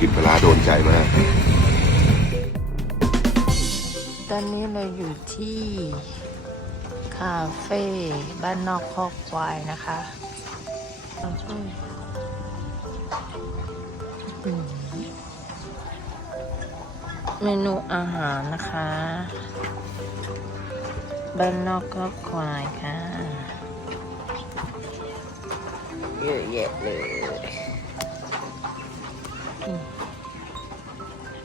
กลิ่นปลาร้าโดนใจมาก ตอนนี้เราอยู่ที่คาเฟ่บ้านนอกคอกควายนะคะอืมเมนูอาหารนะคะ บ้านนอกคอกควายค่ะ เยอะแยะเลยอืม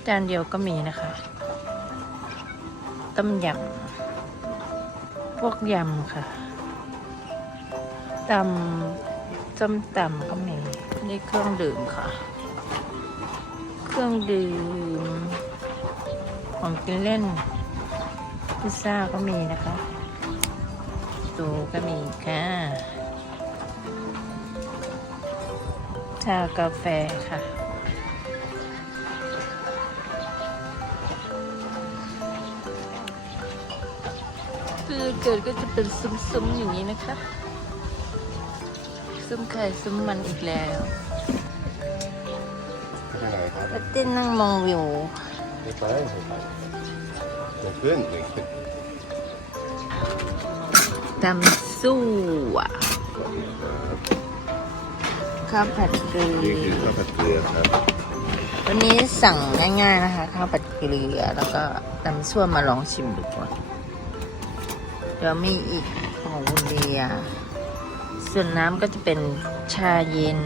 จานเดียวก็มีนะคะ ต้มยำ พวกยำค่ะตำส้มตำก็มีนี่เครื่องดื่มค่ะ เครื่องดื่มของกินเล่น พิซซ่าก็มีนะคะสูก็มีค่ะ ชากาแฟค่ะ คือเกิดก็จะเป็นซุ้มๆอย่างนี้นะคะ ซุ้มไข่ซุ้มมันอีกแล้วไม่เป็นไรครับแล้วเต้นนั่งมองวิวไม่ไปไม่ไปเดี๋ยวขึ้นเดี๋ยวขึ้นตำสู้อะข้าวผัดเกลืนี่คืออข้าวผัดเกลือครับวันนี้สั่งง่ายๆนะคะ ข้าวผัดเกลือแล้วก็ตำซั่วมาลองชิมดูก่อน เดี๋ยวมีอีกของวุเลียส่วนน้ำก็จะเป็นชาเย็น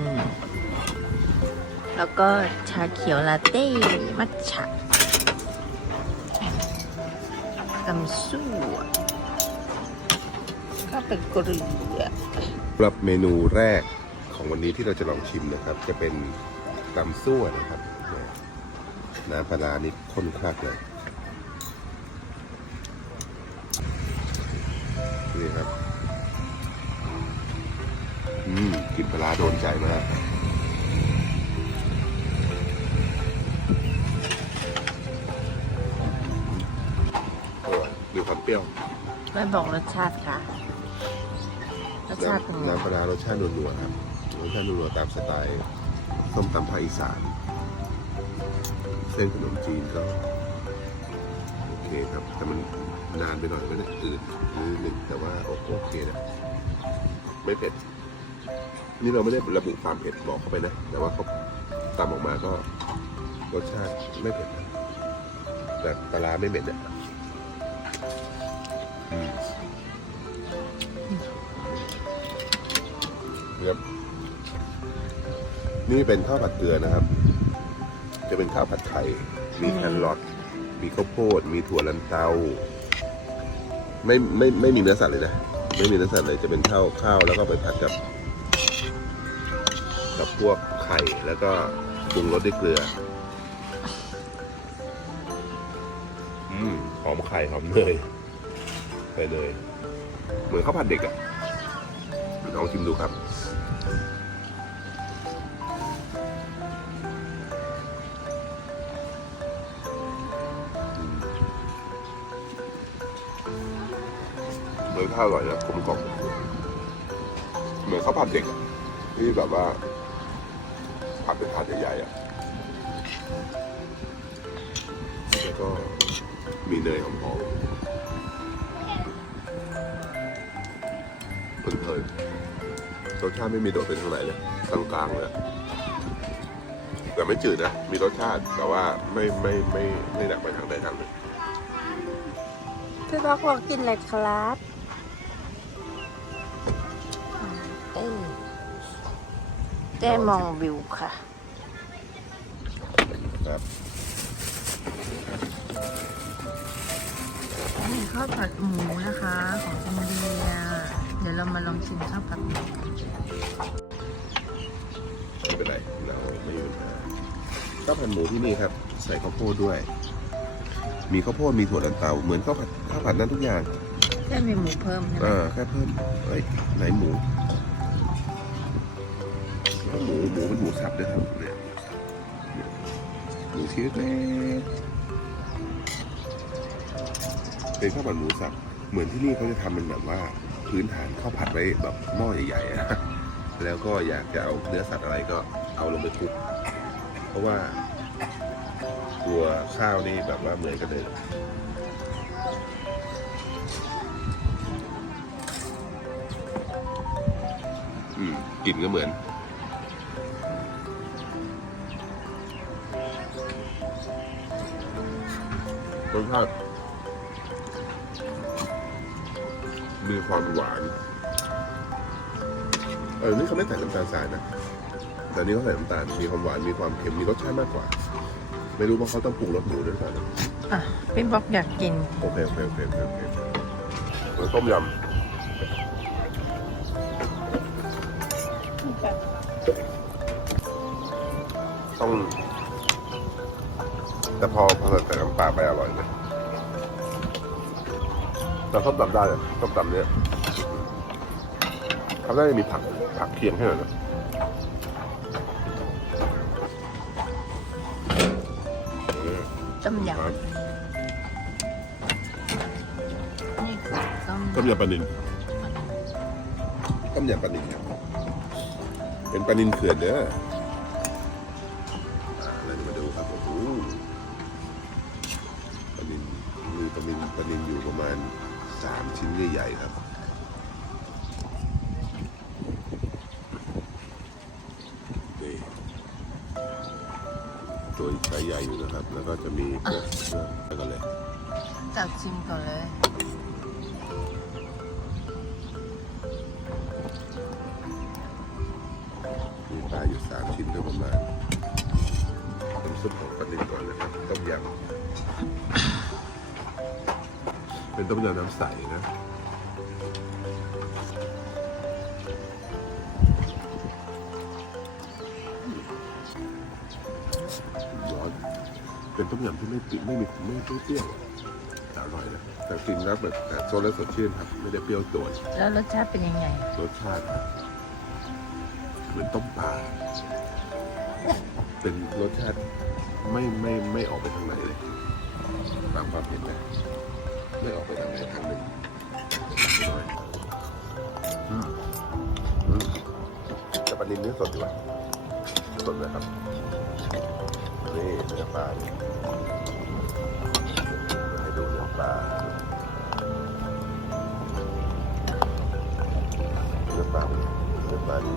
แล้วก็ชาเขียวลาเต้ มัทฉะตำซั่วก็เป็นกลือสำหรับเมนูแรกของวันนี้ที่เราจะลองชิมนะครับ จะเป็นตำซั่วนะครับ น้ำปลาร้านี่ข้นคลักเลย อืมกลิ่นปลาร้าโดนใจมากโอ้ยดูความเปรี้ยวไม่บอกรสชาติค่ะ รสชาติเป็นไงน้ำปลาร้ารสชาตินัวๆครับ รสชาตินัวๆตามสไตล์ส้มตำภาคอีสาน เส้นขนมจีนก็โอเคครับ แต่มันนานไปหน่อยก็จะอืดนิดหนึ่งแต่ว่าโอโอเคนะไม่เผ็ด นี่เราไม่ได้ระบุความเผ็ดบอกเข้าไปนะ แต่ว่าเขาตำออกมาก็รสชาติไม่เผ็ดนะแต่ปลาร้าไม่เหม็นเนี่ยอืมครับนี่เป็นข้าวผัดเกลือนะครับ จะเป็นข้าวผัดไข่มีแครอทมีข้าวโพด มีถั่วลันเตา ไม่ไม่ไม่มีเนื้อสัตว์เลยนะ ไม่มีเนื้อสัตว์เลย จะเป็นข้าวข้าวแล้วก็ไปผัดกับ กับพวกไข่แล้วก็ปรุงรสด้วยเกลือ อืมหอมไข่หอมเนยใส่เนยเหมือนข้าวผัดเด็กอะลองชิมดูครับเหมือนข้าวอร่อยนะกลมกล่อมเหมือนข้าวผัดเด็กที่แบบว่า ผัดเป็นถาดใหญ่ๆอะแล้วก็มีเนยหอมๆเพลินๆรสชาติไม่มีโดดเป็นทางไหนเลยกลางๆเลย แต่ไม่จืดนะ มีรสชาติแต่ว่าไม่ไม่ไม่ไม่หนักไปทางใดทางหนึ่งพี่บอกว่ากินอะไรครับ ได้มองวิวค่ะครับนี่ข้าวผัดหมูนะคะ ของอินเดีย เดี๋ยวเรามาลองชิมข้าวผัดหมูกันไม่เป็นไรเราไม่มีปัญหาข้าวผัดหมูที่นี่ครับ ใส่ข้าวโพดด้วย มีข้าวโพดมีถั่วลันเตาเหมือนข้าวผัดข้าวผัดนั้นทุกอย่างได้มีหมูเพิ่มใช่ไหมเออแค่เพิ่มเฮ้ยไหนหมูแล้ว หมูหมูเป็นหมูสับด้วยครับเนี่ยหมูชิ้นเล็กเป็นข้าวผัดหมูสับเหมือนที่นี่เขาจะทำเป็นแบบว่าพื้นฐานข้าวผัดไว้แบบหม้อใหญ่ๆอะแล้วก็อยากจะเอาเนื้อสัตว์อะไรก็เอาลงไปคลุก เพราะว่าตัวข้าวนี่แบบว่าเหมือนกันเลยอืมกลิ่นก็เหมือน สชาติมีความหวาน เออ นี่เขาไม่ใส่น้ำตาลทรายนะ แต่นี่เขาใส่น้ำตาล มีความหวาน มีความเค็ม มีรสชาติมากกว่า ไม่รู้ว่าเขาต้องปรุงรสหมูด้วยหรือเปล่านะอะพี่บอกอยากกิน โอเค โอเค โอเค โอเคโอเคแล้วต้มยำต้อง แต่พอพอใส่น้ำปลาไปอร่อยเลยแต่ส้มตำได้เลยส้มตำเนี้ยเขาได้มีผักผักเคียงให้หน่อยนะต้มยครับำนี่คือต้มต้มยำปลานินต้มยำปลานินครับเป็นปลานินเขื่อนเด้อ ลานินปลานินอยู่ประมาณสามชิ้นใหญ่ๆครับนี่ตัวใช้ใหญ่อยู่นะครับ แล้วก็จะมีพวกเครื่องแล้วก็เลย จับชิมก่อนเลย เป็นต้มยำน้ำใสนะร้อนเป็นต้มยำที่ไม่ติไม่มีไม่ไม่เปรี้ยวอะแต่อร่อยนะแต่กินแล้วแบบแต่โซนแล้วสดชื่นครับ ไม่ได้เปรี้ยวโดดแล้วรสชาติเป็นยังไง รสชาติเหมือนต้มปลาเป็นรสชาติไม่ไม่ไม่ออกไปทางไหนเลยตามความเห็นนะ ไม่อกออกไปทางไหนทางหนึ่งอืมอืมแต่ปลานินเนื้อสดอยู่อะสดนะครับนี่เนื้อปลานี่ให้ดูเนื้อปลาเนื้อปลาเนื้อปลาดี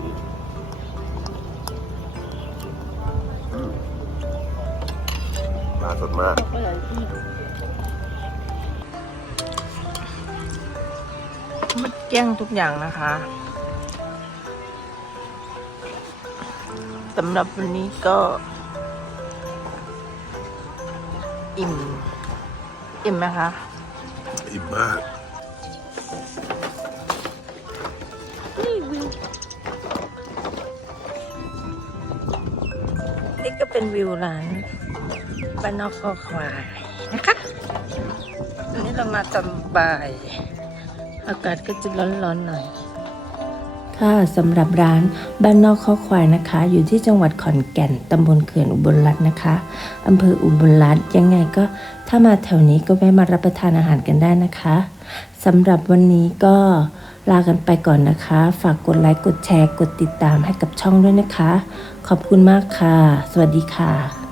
มปลาสดมาก มัดเกลี้ยงทุกอย่างนะคะสำหรับวันนี้ก็ อิ่ม อิ่มไหมคะ อิ่มมากนี่วิวนี่ก็เป็นวิวร้านบ้านนอกคอควายนะคะอันนี้เรามาตอนบ่าย อากาศก็จะร้อนๆหน่อย ค่ะสำหรับร้านบ้านนอกข้อควายนะคะ อยู่ที่จังหวัดขอนแก่นตำบลเขื่อนอุบลรัตน์นะคะอำเภออุบลรัตน์ยังไงก็ถ้ามาแถวนี้ก็แวะมารับประทานอาหารกันได้นะคะสำหรับวันนี้ก็ลากันไปก่อนนะคะ ฝากกดไลค์ กดแชร์ กดติดตามให้กับช่องด้วยนะคะ ขอบคุณมากค่ะ สวัสดีค่ะ